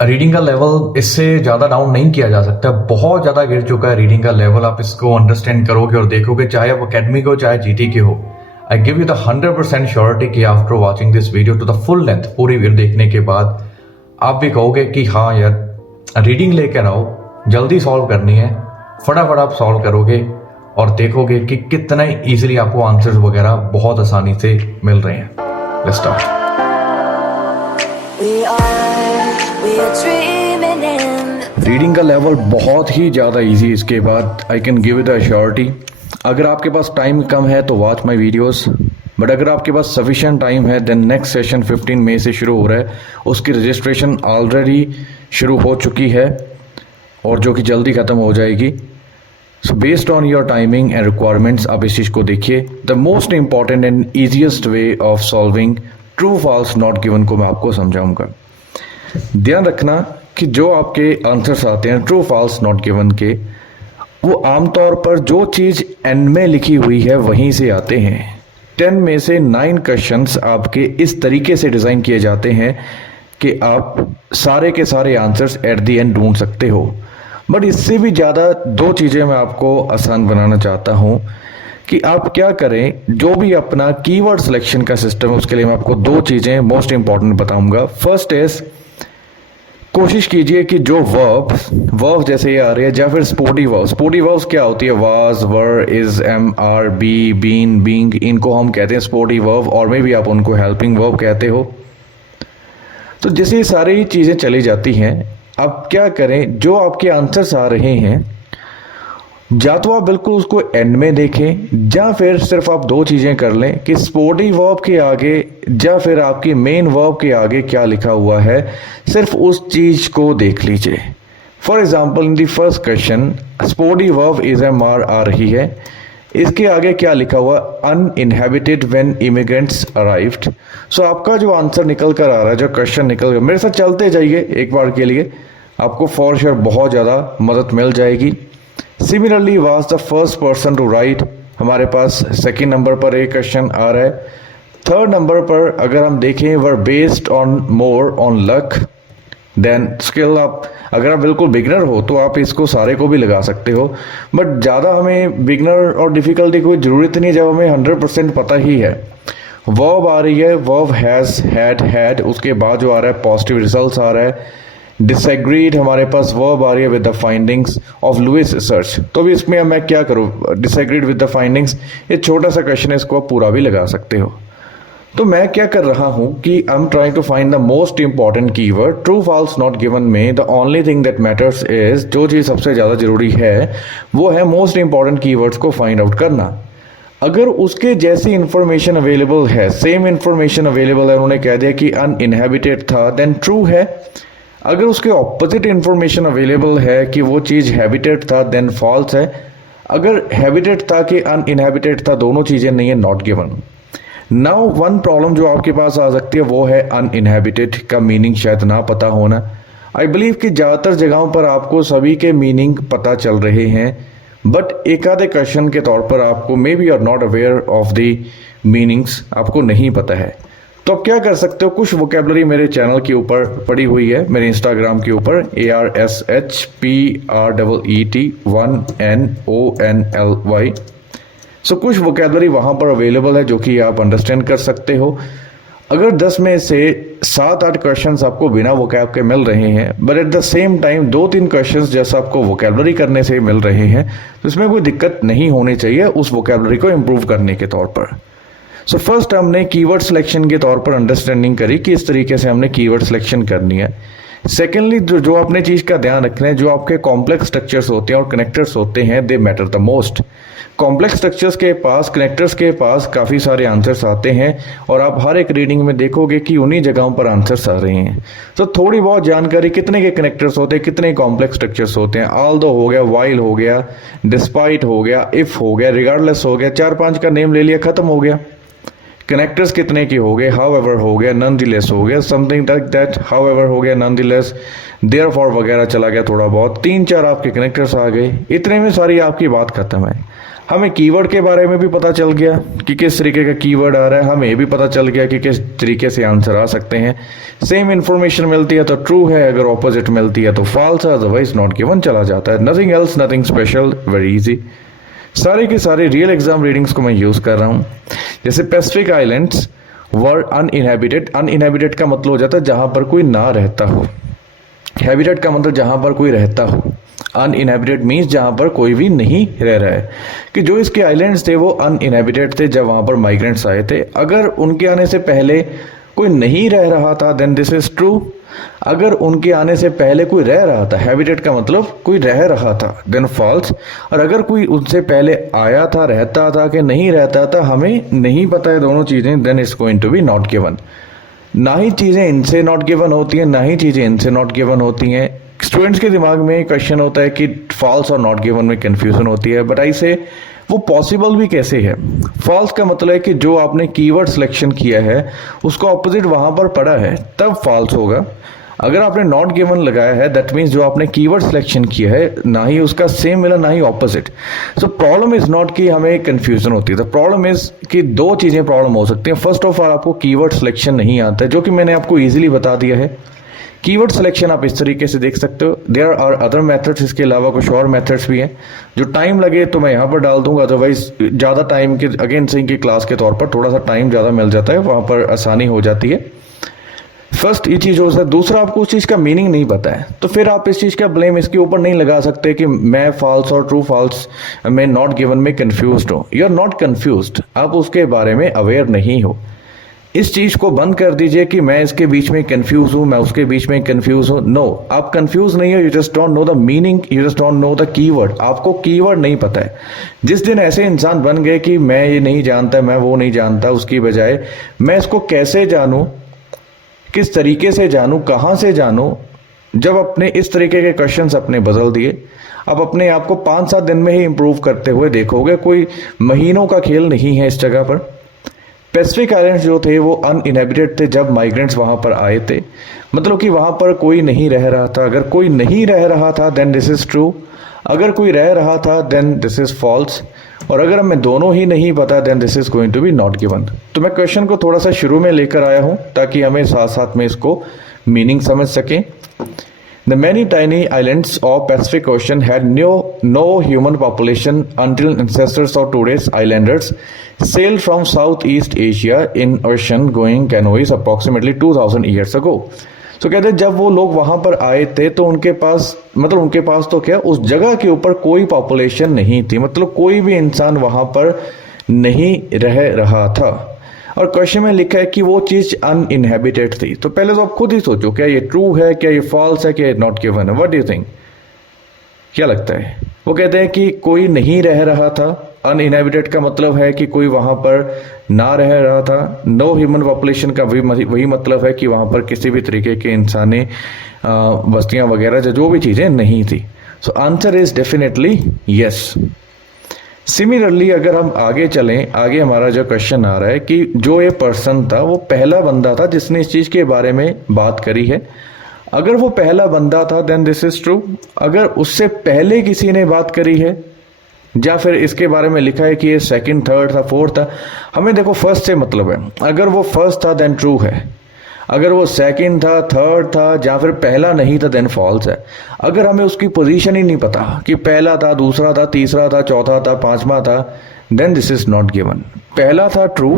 Reading का level इससे ज़्यादा डाउन नहीं किया जा सकता, बहुत ज़्यादा गिर चुका है रीडिंग का लेवल। आप इसको अंडरस्टैंड करोगे और देखोगे, चाहे आप अकेडमिक हो चाहे जीटी के हो। I give you the 100% surety कि after watching this video to the full length, पूरी वीडियो देखने के बाद आप भी कहोगे कि हाँ यार, रीडिंग लेकर आओ, जल्दी सॉल्व करनी है, फटाफट आप सॉल्व करोगे और देखोगे कि कितना ईजिली आपको आंसर्स वगैरह बहुत आसानी से मिल रहे हैं। Let's start. रीडिंग का लेवल बहुत ही ज़्यादा इजी, इसके बाद I can give it assurity. अगर आपके पास टाइम कम है तो वॉच माय वीडियोस, बट अगर आपके पास सफिशिएंट टाइम है देन नेक्स्ट सेशन 15 मई से शुरू हो रहा है। उसकी रजिस्ट्रेशन ऑलरेडी शुरू हो चुकी है और जो कि जल्दी ख़त्म हो जाएगी। So based on your timing and requirements आप इस चीज़ को देखिए। The most important and easiest way of solving true false not given को मैं आपको समझाऊंगा। ध्यान रखना कि जो आपके आंसर्स आते हैं ट्रू फॉल्स नॉट गिवन के, वो आमतौर पर जो चीज़ एंड में लिखी हुई है वहीं से आते हैं। 10 में से 9 क्वेश्चंस आपके इस तरीके से डिज़ाइन किए जाते हैं कि आप सारे के सारे आंसर्स एट द एंड ढूंढ सकते हो। बट इससे भी ज़्यादा 2 चीज़ें मैं आपको आसान बनाना चाहता हूँ कि आप क्या करें। जो भी अपना कीवर्ड सिलेक्शन का सिस्टम है उसके लिए मैं आपको 2 चीज़ें मोस्ट इंपॉर्टेंट बताऊंगा। फर्स्ट इज, कोशिश कीजिए कि जो वर्ब जैसे ये आ रही है या फिर स्पोर्टी वर्ब्स क्या होती है, was, were, is, am, are, be, been, being, इनको हम कहते हैं स्पोर्टी वर्ब, और में भी आप उनको हेल्पिंग वर्ब कहते हो। तो जैसे ये सारी चीज़ें चली जाती हैं, आप क्या करें, जो आपके आंसर्स आ रहे हैं या तो आप बिल्कुल उसको एंड में देखें या फिर सिर्फ आप 2 चीज़ें कर लें कि स्पोर्टी वर्ब के आगे या फिर आपकी मेन वर्ब के आगे क्या लिखा हुआ है, सिर्फ उस चीज़ को देख लीजिए। For example in the first question sporty verb is am are आ रही है, इसके आगे क्या लिखा हुआ, uninhabited when immigrants arrived. So आपका जो आंसर निकल कर आ रहा है, जो क्वेश्चन निकल कर, मेरे साथ चलते जाइए एक बार के लिए, आपको फॉर श्योर बहुत ज़्यादा मदद मिल जाएगी। Similarly was the first person to write, हमारे पास सेकंड नंबर पर एक क्वेश्चन आ रहा है। थर्ड नंबर पर अगर हम देखें, were based on more on luck than skill. आप अगर आप बिल्कुल बिगनर हो तो आप इसको सारे को भी लगा सकते हो, बट ज़्यादा हमें बिगनर और डिफ़िकल्टी कोई ज़रूरत नहीं जब हमें 100% पता ही है। वर्ब आ रही है, वर्ब हैज़, हैड, उसके बाद जो आ रहा है पॉजिटिव रिजल्ट्स आ रहा है। डिसएग्रीड हमारे पास वर्ब आ रही है with the findings of Louis search. तो भी इसमें मैं क्या करूँ, डिसएग्रीड विद द फाइंडिंग्स, ये छोटा सा क्वेश्चन है, इसको आप पूरा भी लगा सकते हो। तो मैं क्या कर रहा हूँ कि I am trying to find the most important keyword. True false not given में the only thing that matters is, जो चीज़ सबसे ज़्यादा जरूरी है वो है मोस्ट इंपॉर्टेंट कीवर्ड्स को फाइंड आउट करना। अगर उसके जैसी इंफॉर्मेशन अवेलेबल है, सेम इंफॉर्मेशन अवेलेबल है, उन्होंने कह दिया कि अनइनहेबिटेड था, देन ट्रू है। अगर उसके ऑपोजिट इंफॉर्मेशन अवेलेबल है कि वो चीज़ हैबिटेट था, देन फॉल्स है। अगर हैबिटेट था कि अनइनहेबिटेड था, दोनों चीज़ें नहीं है, not given. Now one problem जो आपके पास आ सकती है वो है अनइनहेबिटेड का मीनिंग शायद ना पता होना। आई बिलीव कि ज़्यादातर जगहों पर आपको सभी के मीनिंग पता चल रहे हैं, बट एक आधे क्वेश्चन के तौर पर आपको maybe are not aware of the meanings, आपको नहीं पता है। तो आप क्या कर सकते हो, कुछ वोकेबलरी मेरे चैनल के ऊपर पड़ी हुई है, मेरे इंस्टाग्राम के ऊपर ARSHPREET1NONLY। सो कुछ वोकेबलरी वहाँ पर अवेलेबल है जो कि आप अंडरस्टैंड कर सकते हो। अगर 10 में से 7-8 क्वेश्चंस आपको बिना वोकैब के मिल रहे हैं, but at the same time 2-3 questions जैसा आपको वोकेबलरी करने से मिल रहे हैं, तो इसमें कोई दिक्कत नहीं होनी चाहिए उस वोकेबलरी को इम्प्रूव करने के तौर पर। सो फर्स्ट हमने कीवर्ड सिलेक्शन के तौर पर अंडरस्टैंडिंग करी कि इस तरीके से हमने कीवर्ड सिलेक्शन करनी है। सेकेंडली जो अपने चीज़ का ध्यान रखना है, जो आपके कॉम्प्लेक्स स्ट्रक्चर्स होते हैं और कनेक्टर्स होते हैं, दे matter the most. Complex structures के पास, कनेक्टर्स के पास काफ़ी सारे आंसर्स आते हैं और आप हर एक रीडिंग में देखोगे कि उन्हीं जगहों पर आंसर्स आ रहे हैं। तो थोड़ी बहुत जानकारी, कितने के कनेक्टर्स होते हैं, कितने कॉम्प्लेक्स स्ट्रक्चर्स होते हैं, ऑल्दो हो गया, वाइल हो गया, डिस्पाइट हो गया, इफ़ हो गया, रिगार्डलेस हो गया, 4-5 का नेम ले लिया, खत्म हो गया। कनेक्टर्स कितने के हो गए, हाउएवर हो गया, नॉनदलेस हो गया, समथिंग लाइक दैट, हाउएवर हो गया, नॉनदलेस, देयरफॉर वगैरह चला गया थोड़ा बहुत, 3-4 आपके कनेक्टर्स आ गए, इतने में सारी आपकी बात खत्म है। हमें कीवर्ड के बारे में भी पता चल गया कि किस तरीके का कीवर्ड आ रहा है, हमें ये भी पता चल गया कि किस तरीके से आंसर आ सकते हैं। सेम इन्फॉर्मेशन मिलती है तो ट्रू है, अगर ऑपोजिट मिलती है तो फॉल्स है, अदरवाइज नॉट गिवन चला जाता है। Nothing else, nothing special, very easy. सारे के सारे रियल एग्जाम रीडिंग्स को मैं यूज कर रहा हूँ। जैसे पैसिफिक आइलैंड्स वर अनइनहेबिटेड, अनइनहेबिटेड का मतलब हो जाता है जहां पर कोई ना रहता हो, हैबिटेट का मतलब जहां पर कोई रहता हो, अनइनहेबिटेड मीन्स जहां पर कोई भी नहीं रह रहा है। कि जो इसके आइलैंड्स थे वो अनइनहेबिटेड थे जब वहां पर माइग्रेंट्स आए थे। अगर उनके आने से पहले कोई नहीं रह रहा था देन दिस इज ट्रू। अगर उनके आने से पहले कोई रह रहा था, हैबिटेट का मतलब कोई रह रहा था, देन फॉल्स। और अगर कोई उनसे पहले आया था, रहता था कि नहीं रहता था, हमें नहीं पता है दोनों चीजें, then it's going to be not given. ना ही चीजें इनसे नॉट गिवन होती हैं, ना ही चीजें इनसे नॉट गिवन होती हैं। स्टूडेंट्स के दिमाग में क्वेश्चन होता है कि फॉल्स और नॉट गिवन में कंफ्यूजन होती है, बट आई से वो पॉसिबल भी कैसे है। फॉल्स का मतलब है कि जो आपने कीवर्ड सिलेक्शन किया है उसका ऑपोजिट वहां पर पड़ा है, तब फॉल्स होगा। अगर आपने नॉट गिवन लगाया है दैट मीन्स जो आपने कीवर्ड सिलेक्शन किया है ना ही उसका सेम मिला ना ही opposite. So problem is not कि हमें कंफ्यूजन होती है, द प्रॉब्लम इज कि दो चीजें प्रॉब्लम हो सकती हैं। फर्स्ट ऑफ ऑल आपको कीवर्ड सिलेक्शन नहीं आता है, जो कि मैंने आपको इजीली बता दिया है। कीवर्ड सिलेक्शन आप इस तरीके से देख सकते हो। देयर आर अदर मेथड्स, इसके अलावा कुछ और मेथड्स भी हैं। जो टाइम लगे तो मैं यहाँ पर डाल दूंगा, अदरवाइज ज़्यादा टाइम के अगेन सिंह की क्लास के तौर पर थोड़ा सा टाइम ज़्यादा मिल जाता है, वहाँ पर आसानी हो जाती है। फर्स्ट ये चीज़ हो सकता है। दूसरा, आपको उस चीज़ का मीनिंग नहीं पता है तो फिर आप इस चीज़ का ब्लेम इसके ऊपर नहीं लगा सकते कि मैं फॉल्स और ट्रू फॉल्स में नॉट गिवन में कंफ्यूज्ड हूँ। यू आर नॉट कंफ्यूज्ड, आप उसके बारे में अवेयर नहीं हो। इस चीज को बंद कर दीजिए कि मैं इसके बीच में कंफ्यूज हूं, मैं उसके बीच में कंफ्यूज हूं। नो, आप कंफ्यूज नहीं हो, you just don't know the meaning, you just don't know the keyword. आपको कीवर्ड नहीं पता है। जिस दिन ऐसे इंसान बन गए कि मैं ये नहीं जानता, मैं वो नहीं जानता, उसकी बजाय मैं इसको कैसे जानूं, किस तरीके से जानूं, कहां से जानूं, जब अपने इस तरीके के क्वेश्चंस अपने बदल दिए, अब अपने आप को 5-7 दिन में ही इंप्रूव करते हुए देखोगे। कोई महीनों का खेल नहीं है इस जगह पर। पैसिफिक आइलैंड्स जो थे वो अनइनहेबिटेड थे जब माइग्रेंट्स वहां पर आए थे, मतलब कि वहां पर कोई नहीं रह रहा था। अगर कोई नहीं रह रहा था देन दिस इज ट्रू, अगर कोई रह रहा था देन दिस इज फॉल्स, और अगर हमें दोनों ही नहीं पता then this is going to be not given. तो मैं क्वेश्चन को थोड़ा सा शुरू में लेकर आया हूं ताकि हमें साथ साथ में इसको मीनिंग समझ सकें। The many tiny islands of Pacific Ocean had no human population until ancestors of today's islanders sailed from Southeast Asia in ocean-going canoes approximately 2000 years ago. So कहते हैं जब वो लोग वहां पर आए थे तो उनके पास, मतलब उनके पास तो क्या, उस जगह के ऊपर कोई पॉपुलेशन नहीं थी, मतलब कोई भी इंसान वहां पर नहीं रह रहा था। और क्वेश्चन में लिखा है कि वो चीज अनइनहेबिटेड थी। तो पहले तो आप खुद ही सोचो, क्या ये ट्रू है, क्या ये फॉल्स है, क्या ये नॉट गिवन है। व्हाट डू यू थिंक, क्या लगता है? वो कहते हैं कि कोई नहीं रह रहा था। अनइनहेबिटेड का मतलब है कि कोई वहां पर ना रह रहा था। नो ह्यूमन पॉपुलेशन का वही मतलब है कि वहां पर किसी भी तरीके के इंसानी बस्तियां वगैरह जो भी चीजें नहीं थी। So answer is definitely yes. Similarly अगर हम आगे चलें, आगे हमारा जो क्वेश्चन आ रहा है कि जो ये पर्सन था वो पहला बंदा था जिसने इस चीज के बारे में बात करी है। अगर वो पहला बंदा था देन दिस इज ट्रू। अगर उससे पहले किसी ने बात करी है या फिर इसके बारे में लिखा है कि ये सेकंड, थर्ड था, फोर्थ था, हमें देखो फर्स्ट से मतलब है। अगर वो फर्स्ट था देन ट्रू है, अगर वो सेकंड था, थर्ड था या फिर पहला नहीं था देन फॉल्स है। अगर हमें उसकी पोजीशन ही नहीं पता कि पहला था, दूसरा था, तीसरा था, चौथा था, पांचवा था, then this is not given. पहला था ट्रू,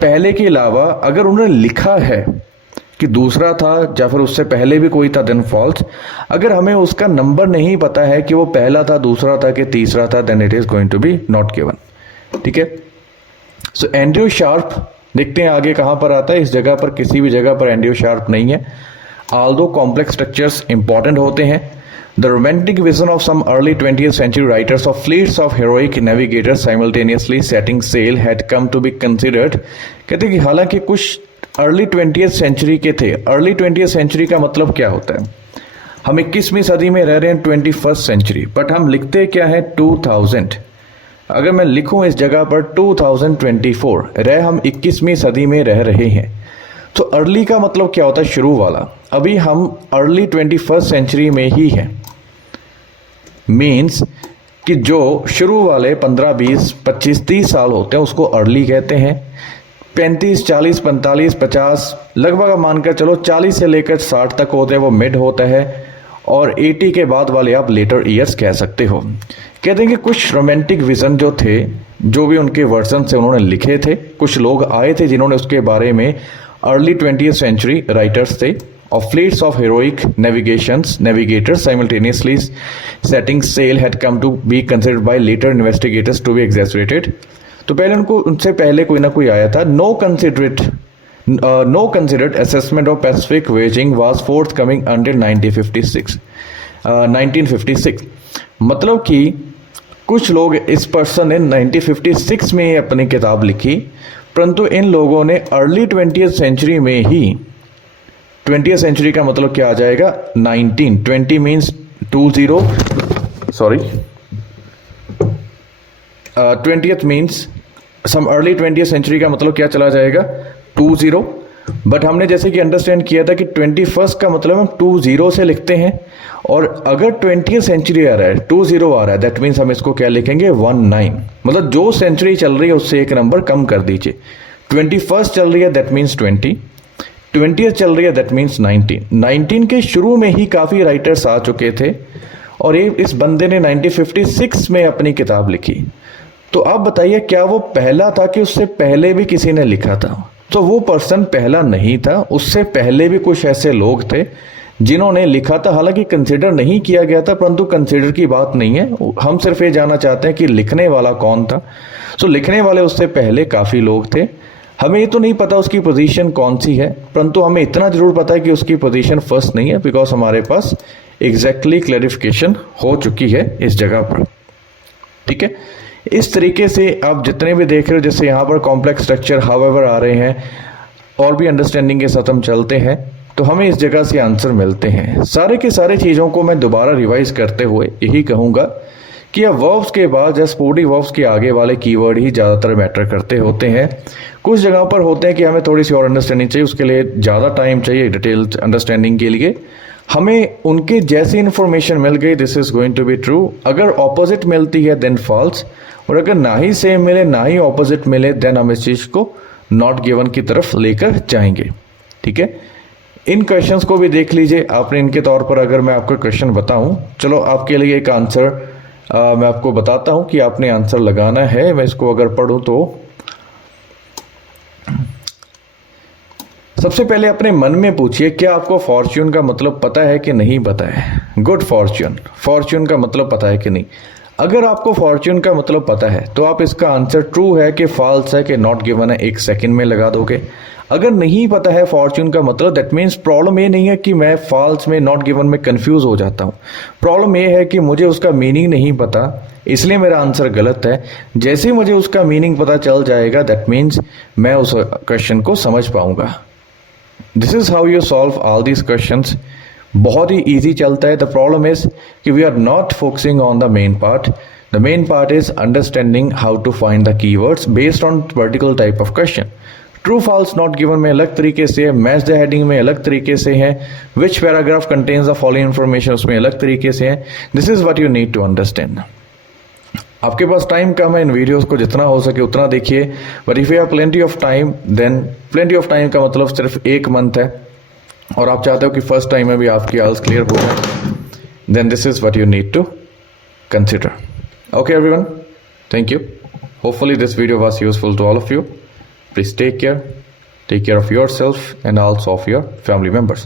पहले के अलावा अगर उन्होंने लिखा है कि दूसरा था या फिर उससे पहले भी कोई था देन फॉल्स। अगर हमें उसका नंबर नहीं पता है कि वो पहला था, दूसरा था कि तीसरा था, then it is going to be not given. ठीक है। सो एंड्रयू शार्प, देखते हैं आगे कहां पर आता है। इस जगह पर किसी भी जगह पर एंड्रयू शार्प नहीं है। ऑल्दो कॉम्प्लेक्स स्ट्रक्चर्स इंपॉर्टेंट होते हैं, the romantic vision of some early 20th century writers of fleets of heroic navigators simultaneously setting sail had come to be considered. कहते हैं कि हालांकि कुछ अर्ली 20th century के थे। अर्ली 20th century का मतलब क्या होता है? हम 21वीं सदी में रह रहे हैं, 21st century, बट हम लिखते क्या है 2000। अगर मैं लिखूं इस जगह पर 2024, हम 21वीं सदी में रह रहे हैं। तो अर्ली का मतलब क्या होता है? शुरू वाला। अभी हम अर्ली 21st century में ही हैं, मीन्स कि जो शुरू वाले 15, 20, 25, 30 साल होते हैं उसको अर्ली कहते हैं। 35, 40, 45, 50 लगभग मानकर चलो 40 से लेकर 60 तक होते हैं वो मिड होता है, और 80 के बाद वाले आप लेटर ईयर्स कह सकते हो। कहते हैं कि कुछ रोमांटिक विजन जो थे, जो भी उनके वर्जन से उन्होंने लिखे थे, कुछ लोग आए थे जिन्होंने उसके बारे में अर्ली 20th सेंचुरी राइटर्स थे, और fleets of heroic navigators simultaneously setting sail had come to be considered by later investigators to be exaggerated। तो पहले उनसे पहले कोई ना कोई आया था। No considered assessment of Pacific voyaging was forthcoming until 1956। मतलब कि कुछ लोग, इस पर्सन ने 1956 में अपनी किताब लिखी, परंतु इन लोगों ने अर्ली 20th सेंचुरी में ही, 20th सेंचुरी का मतलब क्या आ जाएगा 19, 20 means 20, sorry 20th means some early 20th century का मतलब क्या चला जाएगा 20। बट हमने जैसे कि अंडरस्टैंड किया था कि 21st का मतलब हम 20 से लिखते हैं, और अगर 20th सेंचुरी आ रहा है 20 आ रहा है, दैट मीन्स हम इसको क्या लिखेंगे 19। मतलब जो सेंचुरी चल रही है उससे एक नंबर कम कर दीजिए। 21st चल रही है दैट मीन्स 20, 20th चल रही है दैट मीन्स 19 के शुरू में ही काफ़ी राइटर्स आ चुके थे, और ये इस बंदे ने 1956 में अपनी किताब लिखी। तो आप बताइए क्या वो पहला था कि उससे पहले भी किसी ने लिखा था? तो वो पर्सन पहला नहीं था, उससे पहले भी कुछ ऐसे लोग थे जिन्होंने लिखा था। हालांकि कंसिडर नहीं किया गया था, परंतु कंसिडर की बात नहीं है, हम सिर्फ ये जानना चाहते हैं कि लिखने वाला कौन था। सो लिखने वाले उससे पहले काफ़ी लोग थे। हमें ये तो नहीं पता उसकी पोजीशन कौन सी है, परंतु हमें इतना जरूर पता है कि उसकी पोजीशन फर्स्ट नहीं है, बिकॉज हमारे पास एग्जैक्टली क्लैरिफिकेशन हो चुकी है इस जगह पर। ठीक है, इस तरीके से आप जितने भी देख रहे हो, जैसे यहाँ पर कॉम्प्लेक्स स्ट्रक्चर हाउएवर आ रहे हैं, और भी अंडरस्टैंडिंग के साथ हम चलते हैं तो हमें इस जगह से आंसर मिलते हैं। सारे के सारे चीज़ों को मैं दोबारा रिवाइज करते हुए यही कहूँगा कि अब वर्ब्स के बाद या सपोर्टिव वर्ब्स के आगे वाले कीवर्ड ही ज़्यादातर मैटर करते होते हैं। कुछ जगह पर होते हैं कि हमें थोड़ी सी और अंडरस्टैंडिंग चाहिए, उसके लिए ज़्यादा टाइम चाहिए डिटेल अंडरस्टैंडिंग के लिए। हमें उनके जैसी इन्फॉर्मेशन मिल गई, this is going to be true. अगर ऑपोजिट मिलती है देन फॉल्स, और अगर ना ही सेम मिले ना ही ऑपोजिट मिले देन हम इस चीज़ को नॉट गिवन की तरफ लेकर जाएंगे। ठीक है, इन क्वेश्चंस को भी देख लीजिए आपने। इनके तौर पर अगर मैं आपको क्वेश्चन बताऊं, चलो आपके लिए एक आंसर मैं आपको बताता हूं कि आपने आंसर लगाना है। मैं इसको अगर पढ़ूं तो सबसे पहले अपने मन में पूछिए, क्या आपको फॉर्च्यून का मतलब पता है कि नहीं पता है? गुड फॉर्च्यून, फॉर्च्यून का मतलब पता है कि नहीं? अगर आपको फॉर्च्यून का मतलब पता है तो आप इसका आंसर ट्रू है कि फॉल्स है कि नॉट गिवन है 1 सेकंड में लगा दोगे। अगर नहीं पता है फॉर्च्यून का मतलब, दैट मीन्स प्रॉब्लम ये नहीं है कि मैं फॉल्स में नॉट गिवन में कंफ्यूज हो जाता हूँ। प्रॉब्लम ये है कि मुझे उसका मीनिंग नहीं पता, इसलिए मेरा आंसर गलत है। जैसे ही मुझे उसका मीनिंग पता चल जाएगा दैट मीन्स मैं उस क्वेश्चन को समझ पाऊंगा। This is how you solve all these questions. बहुत ही ईजी चलता है। द प्रॉब्लम इज कि we are not focusing on the main part. The main part is understanding how to find the keywords based on particular type of question. True false not given में अलग तरीके से है, match the heading में अलग तरीके से है, which paragraph contains the following information उसमें अलग तरीके से है। This is what you need to understand. आपके पास टाइम कम है, इन वीडियोस को जितना हो सके उतना देखिए, but if you have plenty of time then plenty of time का मतलब सिर्फ 1 मंथ है, और आप चाहते हो कि फर्स्ट टाइम में भी आपकी आल्स क्लियर हो जाए, then this is what you need to consider. Okay everyone, thank you. Hopefully this video was useful to all of you. Please take care of yourself and also of your family members.